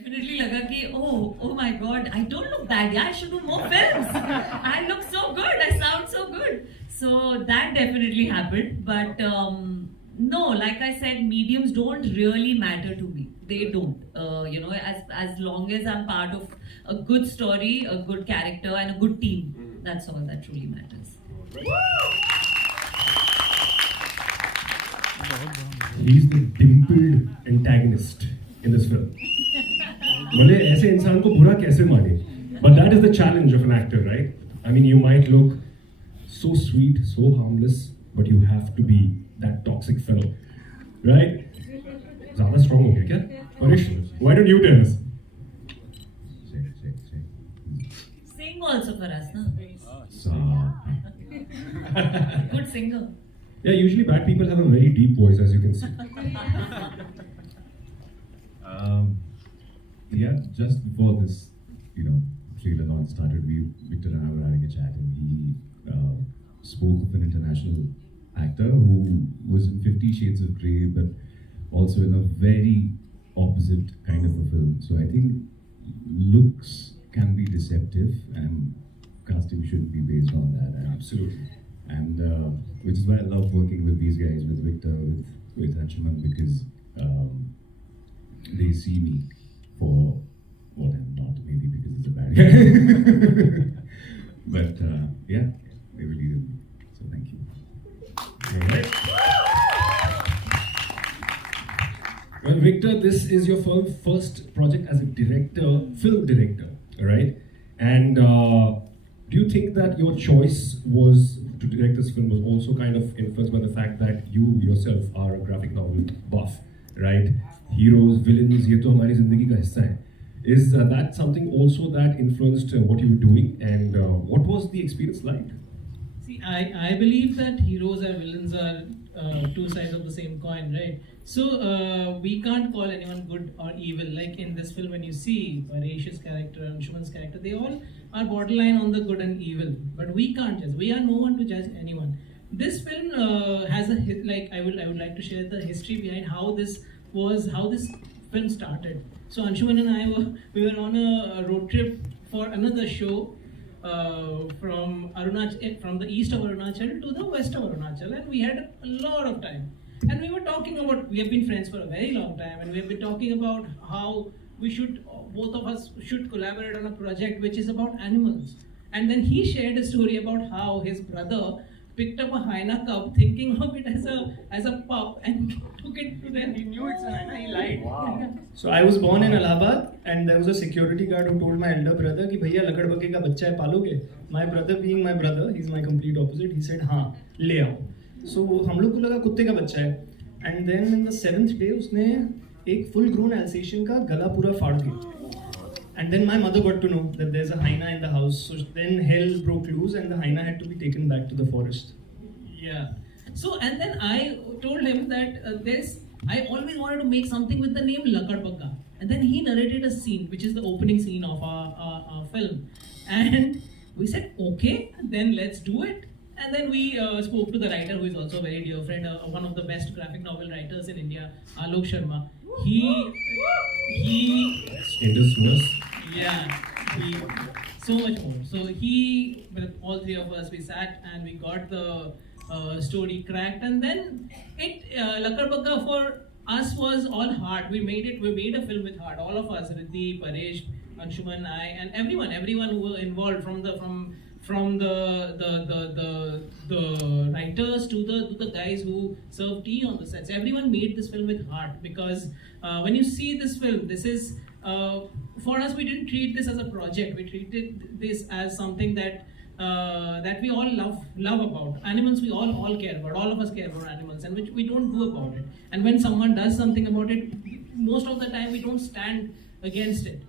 Definitely लगा कि oh my god, I don't look bad. Yeah, I should do more films. I look so good. I sound so good. So that definitely happened. But no, like I said, mediums don't really matter to me. They don't. As long as I'm part of a good story, a good character, and a good team, that's all that truly matters. He's the dimpled antagonist in this film. भले ऐसे इंसान को बुरा कैसे माने? But that is the challenge of an actor, right? I mean, you might look so sweet, so harmless, but you have to be that toxic fellow, right? ज़्यादा strong हो गया क्या? Parish, why don't you tell us? Sing also for us, no? Sa. Good singer. Yeah, usually bad people have a very deep voice, as you can see. Yeah, just before this, trailer launch started, Victor and I were having a chat, and he spoke of an international actor who was in 50 Shades of Grey, but also in a very opposite kind of a film. So I think looks can be deceptive, and casting should be based on that. And Absolutely. And which is why I love working with these guys, with Victor, with Anshuman, because they see me for what I'm not, maybe because it's a bad guy. But yeah, they believe in me. So thank you. Alright. Well, Victor, this is your first project as a director, film director, alright? And do you think that your choice to direct this film was also kind of influenced by the fact that you yourself are a graphic novel buff, right? Heroes, villains, ये तो हमारी जिंदगी का हिस्सा है. Is that something also that influenced what you were doing, and what was the experience like? See, I believe that heroes and villains are two sides of the same coin, right? So we can't call anyone good or evil. Like in this film, when you see Paresh's character and Anshuman's character, they all are borderline on the good and evil. But we can't judge. We are no one to judge anyone. This film has I would like to share the history behind how this film started. So Anshuman and I were on a road trip for another show from the east of Arunachal to the west of Arunachal, and we had a lot of time. And we were talking about, we have been friends for a very long time, and we have been talking about how both of us should collaborate on a project which is about animals. And then he shared a story about how his brother picked up a hyena cub, thinking of it as a pup, and took it to them. He knew it's a hyena. He lied. Wow. So I was born in Allahabad, and there was a security guard who told my elder brother कि भैया लकड़बग्घे का बच्चा है पालोगे? My brother, being my brother, he's my complete opposite. He said हाँ ले आओ. So हम लोग को लगा कुत्ते का बच्चा है. And then in the 7th day उसने एक full grown Alsatian का गला पूरा फाड़ दिया. And then my mother got to know that there's a hyena in the house. So then hell broke loose, and the hyena had to be taken back to the forest. Yeah. So and then I told him that I always wanted to make something with the name Lakadbaggha. And then he narrated a scene, which is the opening scene of our film. And we said, okay, then let's do it. And then we spoke to the writer, who is also a very dear friend, one of the best graphic novel writers in India, Alok Sharma. So much more. So with all three of us, we sat and we got the story cracked, and then Lakadbaggha for us was all heart. We made a film with heart. All of us, Riddhi, Paresh, Anshuman, I, and everyone who were involved, from the writers to the guys who serve tea on the sets. Everyone made this film with heart, because when you see this film, this is for us. We didn't treat this as a project. We treated this as something that we all love about. Animals we all care about. All of us care about animals, and which we don't do about it. And when someone does something about it, most of the time we don't stand against it.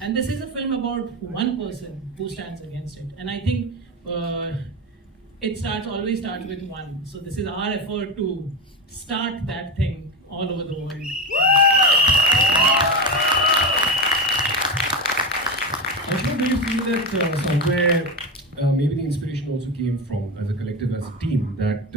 And this is a film about one person who stands against it. And I think it always starts with one. So this is our effort to start that thing all over the world. Ashwin, do you feel that somewhere maybe the inspiration also came from, as a collective, as a team, that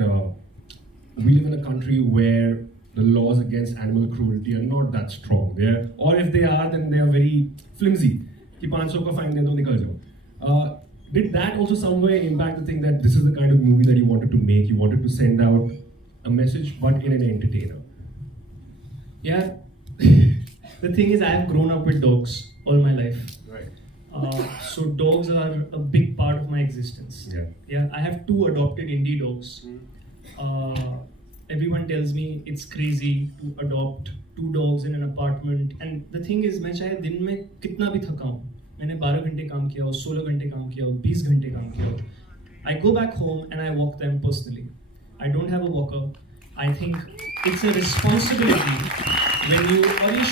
we live in a country where the laws against animal cruelty are not that strong. They're, or if they are, then they are very flimsy. कि 500 का fine दे दो निकल जाओ. Did that also somewhere impact the thing that this is the kind of movie that you wanted to make? You wanted to send out a message, but in an entertainer. Yeah. The thing is, I have grown up with dogs all my life. Right. So dogs are a big part of my existence. Yeah. Yeah. I have 2 adopted indie dogs. Everyone tells me it's crazy to adopt 2 dogs in an apartment. And the thing is, मैं चाहे दिन में कितना भी थका हूँ, मैंने 12 घंटे काम किया हो, 16 घंटे काम किया हो, 20 घंटे काम किया हो, I go back home and I walk them personally. I don't have a walker. I think it's a responsibility when you, और ये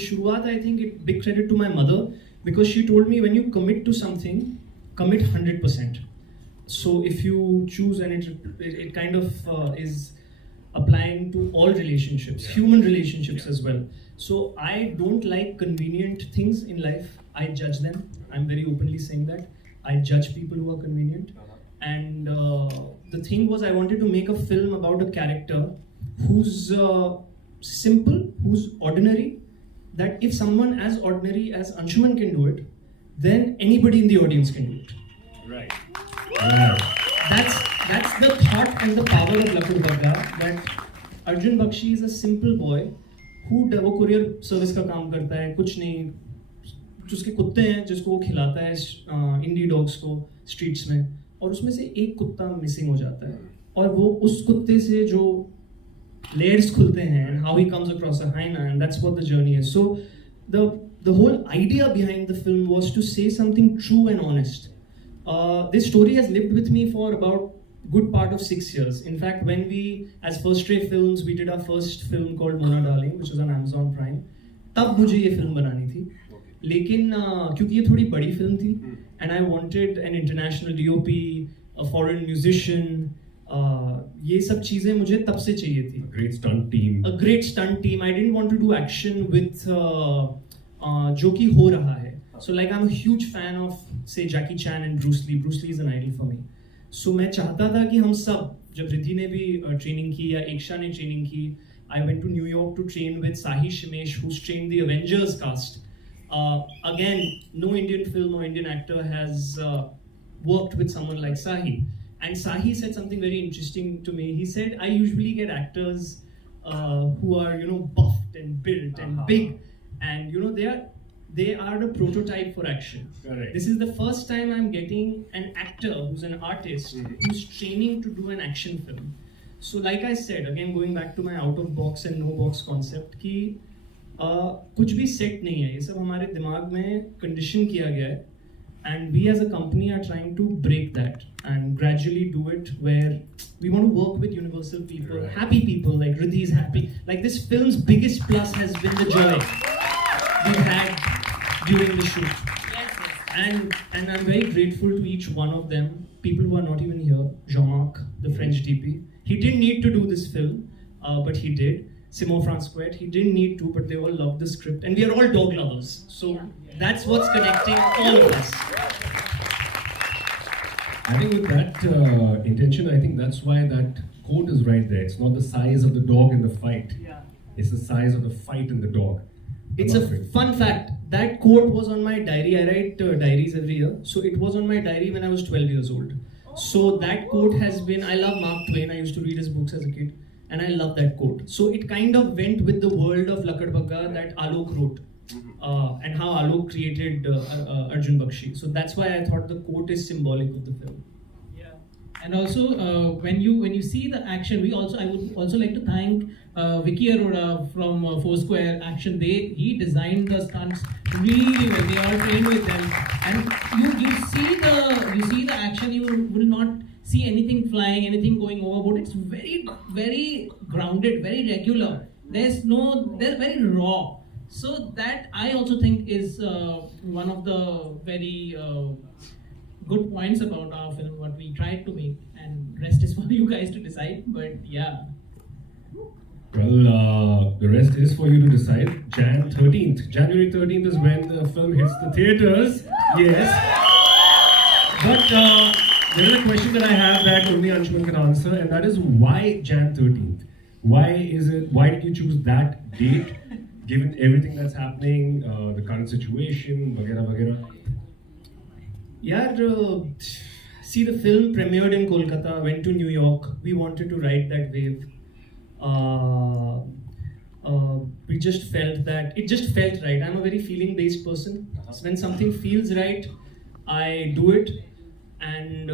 शुरुआत I think it big credit to my mother, because she told me when you commit to something, commit 100%. So if you choose, and it kind of is applying to all relationships, human relationships as well. So I don't like convenient things in life. I judge them. I'm very openly saying that. I judge people who are convenient. And the thing was, I wanted to make a film about a character who's simple, who's ordinary, that if someone as ordinary as Anshuman can do it, then anybody in the audience can do it. Right. That's the thought and the power of Lakadbaggha, that Arjun Bakshi is a simple boy who वो courier service का काम करता है, कुछ नहीं, उसके कुत्ते हैं जिसको वो खिलाता है इंडी डॉग्स को स्ट्रीट्स में, और उसमें से एक कुत्ता मिसिंग हो जाता है, और वो उस कुत्ते से जो layers खुलते हैं, and how he comes across a hyena, and that's what the journey is. So the whole idea behind the film was to say something true and honest. This story has lived with me for about good part of 6 years. In fact, when we, as First Ray Films, we did our first film called Mona Darling, which was on Amazon Prime. तब मुझे ये film बनानी थी, लेकिन क्योंकि ये थोड़ी बड़ी film थी, and I wanted an international DOP, a foreign musician, ये सब चीजें मुझे तब से चाहिए थी. A great stunt team. A great stunt team. I didn't want to do action with जो कि हो रहा है. So like I'm a huge fan of say Jackie Chan and Bruce Lee. Bruce Lee is an idol for me. So मैं चाहता था कि हम सब, जब रिद्धि ने भी ट्रेनिंग की या एकशा ने ट्रेनिंग की, I went to New York to train with Sahi Shimesh, who's trained the Avengers cast. Again, no Indian film or Indian actor has worked with someone like Sahi. And Sahi said something very interesting to me. He said, I usually get actors who are, buffed and built and big, and they are the prototype for action. Correct. This is the first time I'm getting an actor who's an artist who's training to do an action film. So like I said, again going back to my out of box and no box concept, कि कुछ भी set नहीं है, ये सब हमारे दिमाग में condition किया गया है, and we as a company are trying to break that and gradually do it where we want to work with universal people, right. Happy people, like Riddhi is happy. Like this film's biggest plus has been the joy we've had during the shoot. And I'm very grateful to each one of them, people who are not even here. Jean-Marc, the French DP. He didn't need to do this film, but he did. Simon Francois, he didn't need to, but they all loved the script. And we are all dog lovers. So that's what's connecting all of us. I think with that intention, I think that's why that quote is right there. It's not the size of the dog in the fight. Yeah. It's the size of the fight in the dog. It's a fun fact. That quote was on my diary. I write diaries every year. So it was on my diary when I was 12 years old. So that quote has been, I love Mark Twain. I used to read his books as a kid. And I love that quote. So it kind of went with the world of Lakadbaggha that Alok wrote. And how Alok created Arjun Bakshi. So that's why I thought the quote is symbolic of the film. Yeah, and also when you see the action, I would also like to thank Vicky Arora from Foursquare Action. He designed the stunts really well. They all trained with them, and you see the action. You will not see anything flying, anything going overboard. It's very, very grounded, very regular. They're very raw. So that I also think is one of the very good points about our film, what we tried to make, and rest is for you guys to decide. But yeah. Well, the rest is for you to decide. January 13th is when the film hits the theaters. Yes. But There is a question that I have that only Anshuman can answer, and that is why Jan 13th? Why is it? Why did you choose that date, given everything that's happening, the current situation, vagera vagera? Yeah, see, the film premiered in Kolkata, went to New York. We wanted to ride that wave. We just felt that it just felt right. I'm a very feeling-based person. When something feels right, I do it. And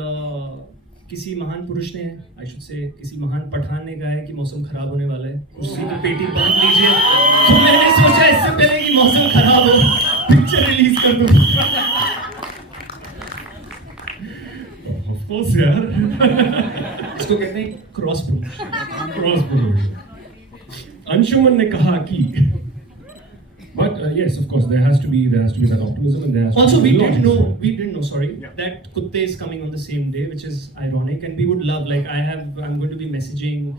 किसी महान पुरुष ने, I should say, किसी महान पठान ने कहा है कि मौसम खराब होने वाला है. उसी की पेटी बांध लीजिए. तो मैंने सोचा इससे पहले कि मौसम खराब हो, पिक्चर रिलीज कर दूं. Of course, यार. इसको कहते हैं cross promotion. Cross promotion. Anshuman ने कहा कि, but yes, of course, there has to be that optimism, and there has Also, to be we launch. didn't know, that Kutte is coming on the same day, which is ironic, and we would love, like, I'm going to be messaging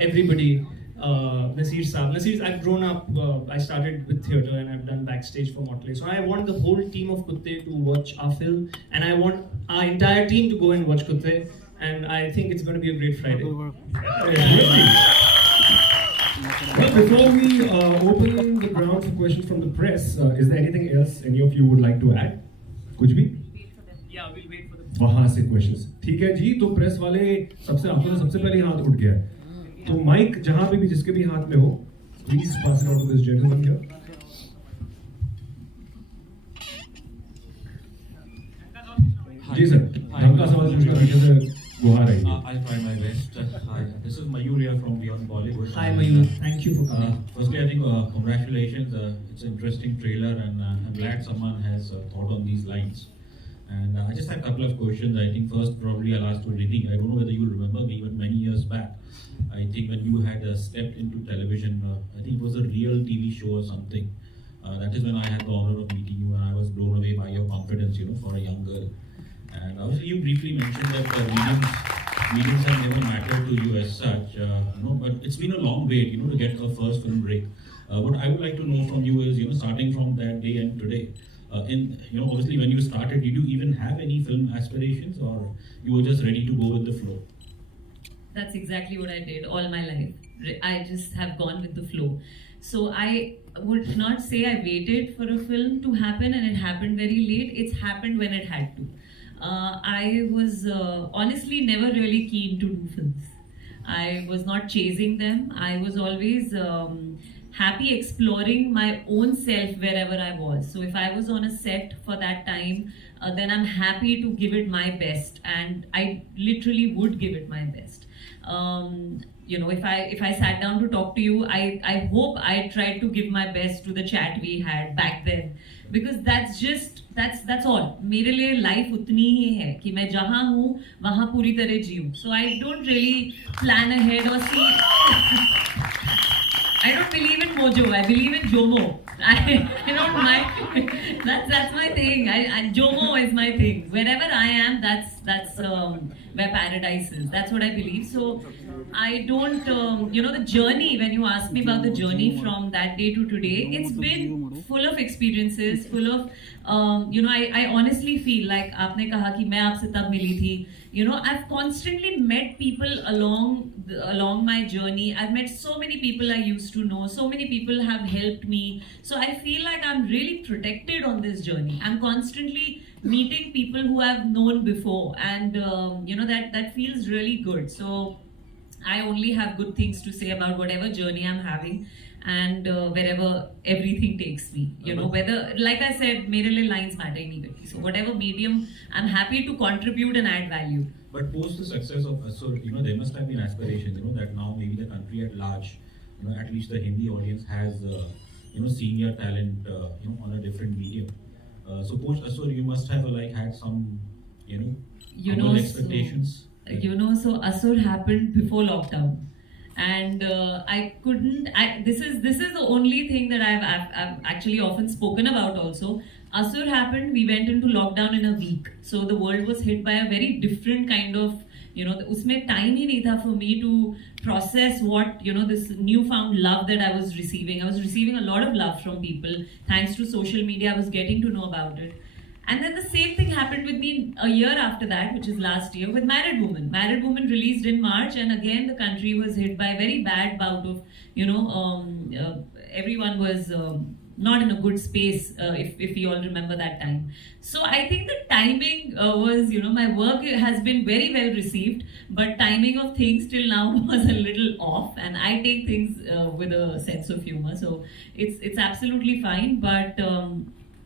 everybody, Nasir Saab. Nasir, I've grown up, I started with theatre and I've done backstage for Motley, so I want the whole team of Kutte to watch our film, and I want our entire team to go and watch Kutte, and I think it's going to be a great Friday. Well, before we open the ground for questions from the press, is there anything else any of you would like to add? कुछ भी? Yeah, we'll wait for the... वहाँ से questions. ठीक है जी, तो press वाले सबसे पहले हाथ उठ गया. तो माइक जहाँ पे भी जिसके भी हाथ में हो, please pass it on to this gentleman here. जी सर, ढंग का सवाल पूछना पीछे से गुहार है. I'll try my best. Hi, this is Mayur here from Beyond Bollywood. Hi Mayur, thank you for coming. Firstly, I think congratulations. It's an interesting trailer, and I'm glad someone has thought on these lines. And I just have a couple of questions. I think first, probably I'll ask to Riddhi. I don't know whether you'll remember me, but many years back, I think when you had stepped into television, I think it was a real TV show or something. That is when I had the honor of meeting you, and I was blown away by your confidence, for a young girl. And obviously, you briefly mentioned that mediums have never mattered to you as such, but it's been a long wait, to get a first film break. What I would like to know from you is, starting from that day and today, obviously when you started, did you even have any film aspirations, or you were just ready to go with the flow? That's exactly what I did all my life. I just have gone with the flow. So I would not say I waited for a film to happen and it happened very late. It's happened when it had to. I was honestly never really keen to do films. I was not chasing them. I was always happy exploring my own self wherever I was. So if I was on a set for that time, then I'm happy to give it my best, and I literally would give it my best. If I sat down to talk to you, I hope I tried to give my best to the chat we had back then, because that's all. मेरे लिए life उतनी ही है कि मैं जहाँ हूँ वहाँ पूरी तरह जीऊँ. So I don't really plan ahead or see. I don't believe in mojo. I believe in Jomo. I don't mind. That's my thing. Jomo is my thing. Wherever I am, that's where paradise is. That's what I believe. So I don't. The journey. When you ask me about the journey from that day to today, it's been full of experiences, full of. I honestly feel like आपने कहा कि मैं आपसे तब मिली थी. I've constantly met people along my journey. I've met so many people I used to know. So many people have helped me. So I feel like I'm really protected on this journey. I'm constantly meeting people who I've known before, and that feels really good. So I only have good things to say about whatever journey I'm having, and wherever everything takes me. Whether, like I said, mere liye lines matter ही नहीं करती. So whatever medium, I'm happy to contribute and add value. But post the success of Asur, there must have been aspirations, that now maybe the country at large, at least the Hindi audience has, senior talent, on a different medium. So post Asur, you must have had some, humble expectations. So Asur happened before lockdown. And this is the only thing that I've actually often spoken about also. Asur happened, we went into lockdown in a week. So the world was hit by a very different kind of, usme time hi nahi tha for me to process what, this newfound love that I was receiving. I was receiving a lot of love from people. Thanks to social media, I was getting to know about it. And then the same thing happened with me a year after that, which is last year, with Married Woman. Married Woman released in March, and again the country was hit by a very bad bout of, everyone was not in a good space, if you all remember that time. So I think the timing was, my work has been very well received, but timing of things till now was a little off, and I take things with a sense of humor. So it's absolutely fine, but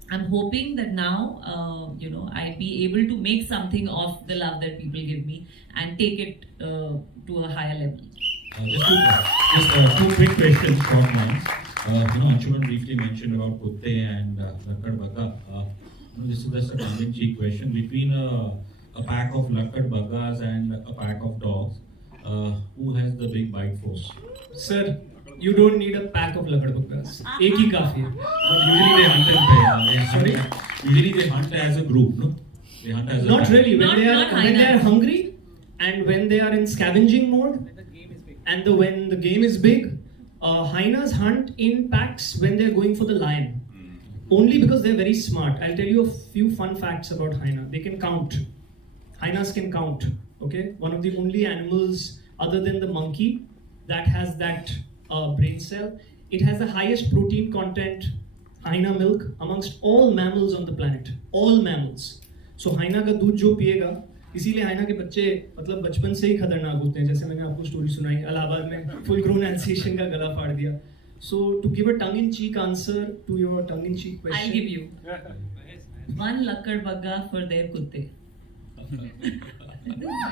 I'm hoping that now, I'll be able to make something of the love that people give me and take it to a higher level. Just two quick questions from mine. Anshuman briefly mentioned about Kutte and Lakadbaggha. This is just a tongue-in-cheek question. Between a pack of Lakadbagghas and a pack of dogs, who has the big bite force? Sir, you don't need a pack of Lakadbagghas. एक ही काफी है. But usually they hunt in pairs. Sorry? Usually they hunt as a group, no? They hunt as a Not pack. really. When Not- they not are when they are hyenas. hungry and when they are in scavenging mode, and when the game is big, hyenas hunt in packs when they are going for the lion. Only because they're very smart. I'll tell you a few fun facts about hyena. They can count. Hyenas can count. Okay, one of the only animals other than the monkey that has that brain cell. It has the highest protein content, hyena milk, amongst all mammals on the planet. All mammals. So hyena का दूध जो पिएगा, इसीलिए hyena के बच्चे मतलब बचपन से ही खतरनाक होते हैं. जैसे मैंने आपको स्टोरी सुनाई, इलाहाबाद में full grown Alsatian का गला फाड़ दिया. So to give a tongue-in-cheek answer to your tongue-in-cheek question, I'll give you one Lakadbaggha for their kutte.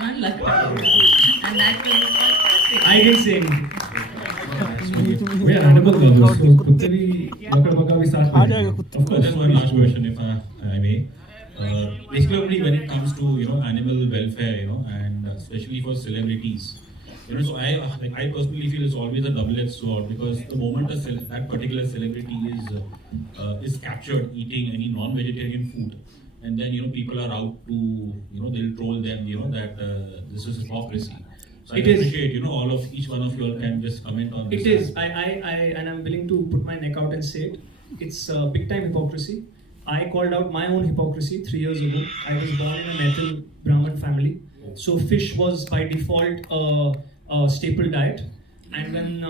One Lakadbaggha, and that was I didn't say anything. We are animal lovers, so कुत्ते भी लकड़बग्गा भी साथ में हैं. Of course. Just one last question, if I may. Basically, only when it comes to animal welfare, and especially for celebrities, so I personally feel it's always a double-edged sword, because the moment that particular celebrity is captured eating any non-vegetarian food, and then people are out to they'll troll them that this is hypocrisy. So I appreciate each one of you all can just comment on this. It is. And I'm willing to put my neck out and say it. It's big time hypocrisy. I called out my own hypocrisy 3 years ago. I was born in a Natal Brahmin family, so fish was by default a staple diet. And when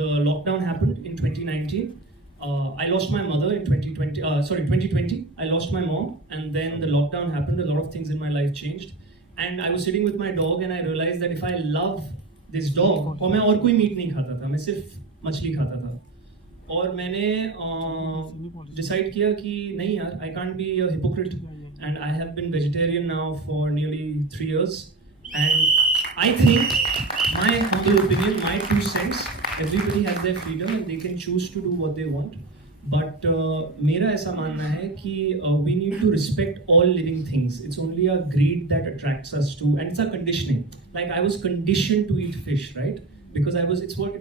the lockdown happened in 2019, I lost my mother in 2020. I lost my mom, and then the lockdown happened. A lot of things in my life changed, and I was sitting with my dog, and I realized that if I love this dog, और मैं और कोई meet नहीं खाता था, मैं सिर्फ मछली खाता था. और मैंने डिसाइड किया कि नहीं यार, I can't be a hypocrite, and I have been vegetarian now for nearly 3 years, and I think, my humble opinion, my 2 cents, everybody has their freedom and they can choose to do what they want. But मेरा ऐसा मानना है कि we need to respect all living things. It's only a greed that attracts us to, and it's a conditioning. Like I was conditioned to eat fish, right? Because it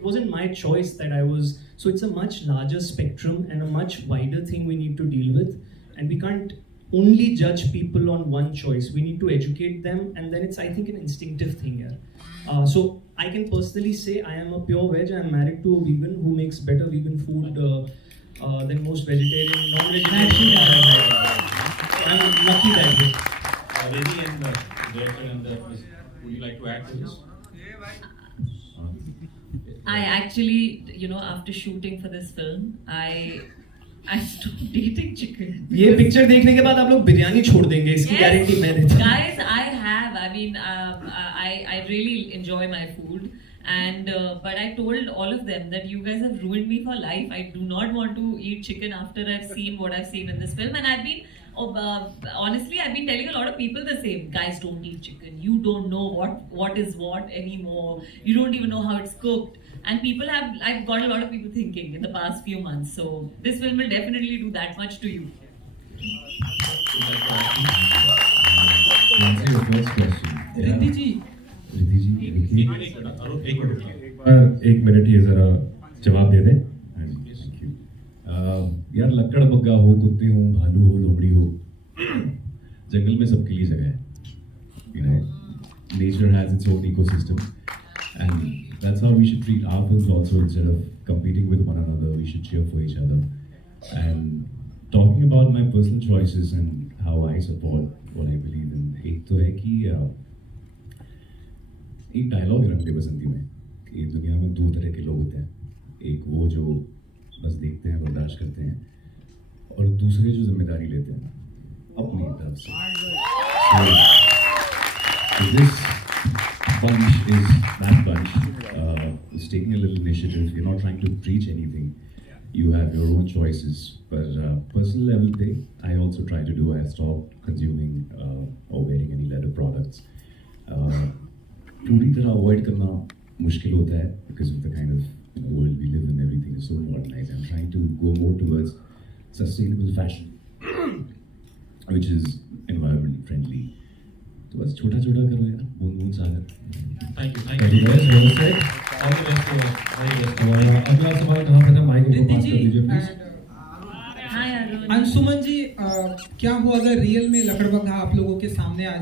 wasn't my choice that I was. So it's a much larger spectrum and a much wider thing we need to deal with, and we can't only judge people on one choice. We need to educate them, and then it's, I think, an instinctive thing here. So I can personally say I am a pure veg. I am married to a vegan who makes better vegan food than most vegetarian, non-vegetarian. I'm lucky that way. Riddhi and director and would you like to add to this? I actually, after shooting for this film, I stopped dating chicken. ये picture देखने के बाद आप लोग बिरयानी छोड़ देंगे, इसकी guarantee मैं देता हूँ. Guys, I have. I mean, I really enjoy my food, and but I told all of them that you guys have ruined me for life. I do not want to eat chicken after I've seen what I've seen in this film, and I've been. Honestly, I've been telling a lot of people the same. Guys, don't eat chicken. You don't know what is what anymore. You don't even know how it's cooked. And I've got a lot of people thinking in the past few months. So this film will definitely do that much to you. To answer your first question. Riddhi ji. Riddhi ji, एक minute ये जरा जवाब दे दें. Thank you. यार लकड़बग्गा हो, कुत्ते हो, भालू हो, लोमड़ी हो, जंगल में सबके लिए जगह है. Nature has its own ecosystem, and that's how we should treat our films also. Instead of competing with one another, we should cheer for each other. And talking about my personal choices and how I support what I believe in. एक तो है कि एक dialogue रंग दे बसंती में कि दुनिया में दो तरह के लोग होते हैं, एक वो जो बस देखते हैं, बर्दाश्त करते हैं, और दूसरे जो जिम्मेदारी लेते हैं अपनी तरफ से. So this bunch is that bunch. Is taking a little initiative. You're not trying to preach anything. You have your own choices. But personal level पे, I also try to do. I stopped consuming or wearing any leather products. पूरी तरह avoid करना मुश्किल होता है because of the kind of world we live in. Everything is so modernized. I'm trying to go more towards sustainable fashion, which is environment friendly. तो बस छोटा छोटा करो यार, बूंद बूंद सागर. Thank you. Thank you guys. Well said. All the best to us. All the best. और अगला सवाल कहाँ पे था? माइक को रिद्धि पास जी कर दीजिए प्लीज. Hi, Arun. अंशुमन जी, क्या वो अगर रियल में लकड़बग्घा आप लोगों के सामने आ जाए